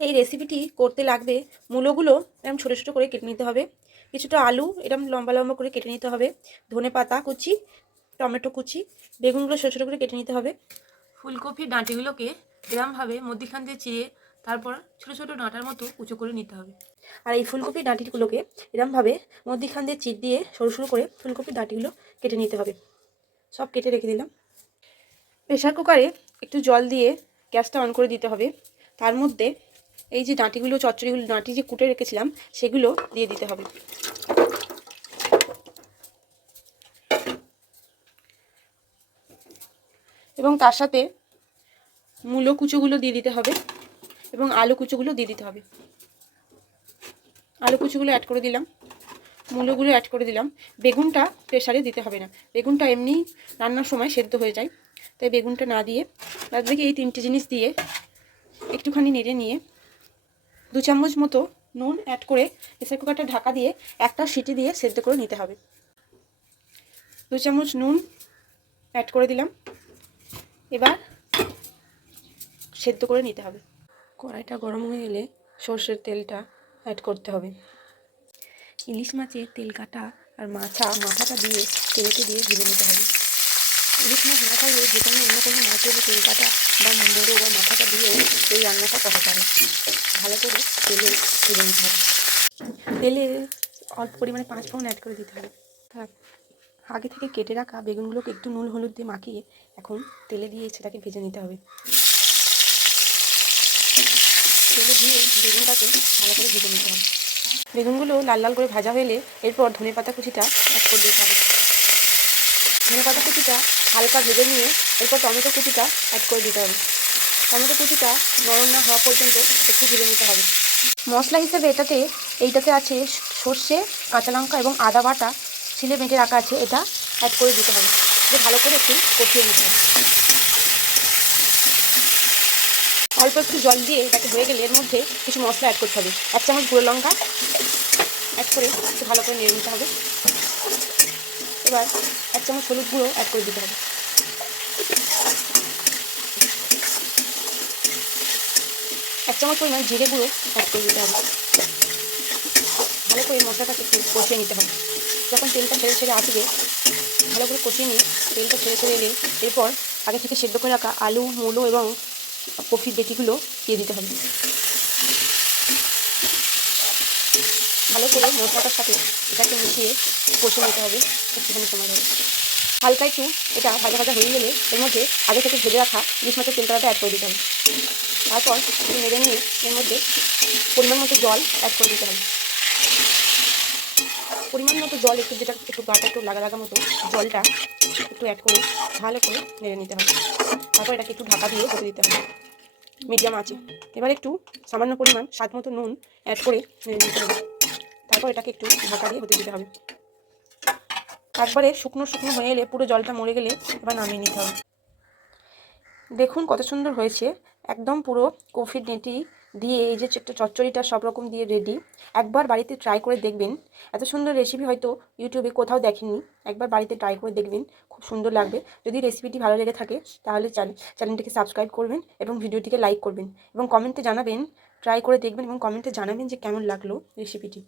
এই রেসিপিটি করতে লাগবে, মূলোগুলো এরকম ছোটো ছোটো করে কেটে নিতে হবে। কিছুটা আলু এরকম লম্বা লম্বা করে কেটে নিতে হবে। ধনে পাতা কুচি, টমেটো কুচি, বেগুনগুলো ছোটো ছোটো করে কেটে নিতে হবে। ফুলকপির ডাঁটিগুলোকে এরমভাবে মধ্যিখান দিয়ে চিড়ে তারপর ছোটো ছোটো ডাঁটার মতো উঁচু করে নিতে হবে। আর এই ফুলকপির ডাঁটিগুলোকে এরমভাবে মধ্যিখান দিয়ে চিট দিয়ে সরু সরু করে ফুলকপির ডাঁটিগুলো কেটে নিতে হবে। সব কেটে রেখে দিলাম। প্রেশার কুকারে একটু জল দিয়ে গ্যাসটা অন করে দিতে হবে। তার মধ্যে এই যে ডাঁটিগুলো চচ্চড়িগুলো ডাঁটি যে কুটে রেখেছিলাম, সেগুলো দিয়ে দিতে হবে। এবং তার সাথে মূলো কুচোগুলো দিয়ে দিতে হবে এবং আলু কুচোগুলো দিয়ে দিতে হবে। আলু কুচোগুলো অ্যাড করে দিলাম। মূলোগুলো অ্যাড করে দিলাম। বেগুনটা প্রেশারে দিতে হবে না। বেগুনটা এমনি রান্নার সময় সেদ্ধ হয়ে যায়। তাই বেগুনটা না দিয়ে বাদ এই তিনটে জিনিস দিয়ে একটুখানি নেড়ে নিয়ে দু চামচ মতো নুন অ্যাড করে প্রেসার কুকারটা ঢাকা দিয়ে একটা সিটি দিয়ে সেদ্ধ করে নিতে হবে। দু চামচ নুন অ্যাড করে দিলাম। এবার সেদ্ধ করে নিতে হবে। কড়াইটা গরম হয়ে এলে সর্ষের তেলটা অ্যাড করতে হবে। ইলিশ মাছের তেল কাটা আর মাছা মাথাটা দিয়ে তেলেতে দিয়ে ভেজে নিতে হবে। ইলিশ মাছ না থাকলে যে কোনো অন্য কোনো মাছ দিয়ে তেল কাটা বা বড়ো বা মাথাটা দিয়ে এই রান্নাটা করা যাবে ভালো করে তেলে ভেজে নিতে হবে। তেলে অল্প পরিমাণে পাঁচ ফোড়ন অ্যাড করে দিতে হবে। তার আগে থেকে কেটে রাখা বেগুনগুলোকে একটু নুন হলুদ দিয়ে মাখিয়ে এখন তেলে দিয়ে সেটাকে ভেজে নিতে হবে। তেলে দিয়ে বেগুনটাকে ভালো করে ভেজে নিতে হবে। বেগুনগুলো লাল লাল করে ভাজা হলে এরপর ধনে পাতা কুচিটা অ্যাড করে দিতে হবে। ধনে পাতা কুচিটা হালকা ভেজে নিয়ে এরপর টমেটো কুচিটা অ্যাড করে দিতে হবে। টমেটো কুচিটা নরম না হওয়া পর্যন্ত একটু ভেজে নিতে হবে। মশলা হিসেবে এটাতে এইটাতে আছে সর্ষে, কাঁচা লঙ্কা এবং আদা বাটা ছিলে বেটে রাখা আছে, এটা অ্যাড করে দিতে হবে। দিয়ে ভালো করে একটু কষিয়ে নিতে হবে। অল্প একটু জল দিয়ে এটাকে হয়ে গেলে এর মধ্যে কিছু মশলা অ্যাড করতে হবে। এক চামচ গুঁড়ো লঙ্কা অ্যাড করে একটু ভালো করে নিয়ে নিতে হবে। এবার এক চামচ হলুদ গুঁড়ো অ্যাড করে দিতে হবে। এক চামচ পরিমাণ জিরে গুঁড়ো অ্যাড করে দিতে হবে। ভালো করে মশলাটাকে একটু কষিয়ে নিতে হবে। যখন তেলটা ছেড়ে ছেড়ে আসবে, ভালো করে কষিয়ে নিয়ে তেলটা ছেড়ে ছেড়ে এলে এরপর আগে থেকে সেদ্ধ করে রাখা আলু, মূলো এবং কফির ডেটিগুলো দিয়ে দিতে হবে। ভালো করে মশলাটার সাথে এটাকে মিশিয়ে কষে নিতে হবে, একটুখানি সময় ধরে। হালকা একটু এটা ভাজা ভাজা হয়ে গেলে এর মধ্যে আগে থেকে ভেজে রাখা ইলিশ মাছের তেলটাটা অ্যাড করে দিতে হবে। তারপর একটু নেড়ে নিয়ে এর মধ্যে পরিমাণ মতো জল অ্যাড করে দিতে হবে। পরিমাণ মতো জল একটু যেটা একটু গাটা একটু লাগা লাগা মতো জলটা একটু অ্যাড করে ভালো করে নেড়ে নিতে হবে। তারপর এটাকে একটু ঢাকা দিয়ে হতে দিতে হবে। মিডিয়াম আছে এবার একটু সামান্য পরিমাণ স্বাদ মতো নুন অ্যাড করে নেড়ে নিতে হবে। তারপর এটাকে একটু ঢাকা দিয়ে হতে দিতে হবে। একবারে শুকনো শুকনো হয়ে এলে পুরো জলটা মরে গেলে এবার নামিয়ে নিতে হবে। দেখুন কত সুন্দর হয়েছে। একদম পুরো কফির নেটি দিয়ে এই যে চচ্চড়িটা সব রকম দিয়ে রেডি একবার বাড়িতে ট্রাই করে দেখবেন। এত সুন্দর রেসিপি হয়তো ইউটিউবে কোথাও দেখেননি। একবার বাড়িতে ট্রাই করে দেখবেন। খুব সুন্দর লাগবে। যদি রেসিপিটি ভালো লেগে থাকে, তাহলে চ্যানেলটিকে সাবস্ক্রাইব করবেন এবং ভিডিওটিকে লাইক করবেন। এবং কমেন্টে জানাবেন ট্রাই করে দেখবেন এবং কমেন্টে জানাবেন যে কেমন লাগল রেসিপিটি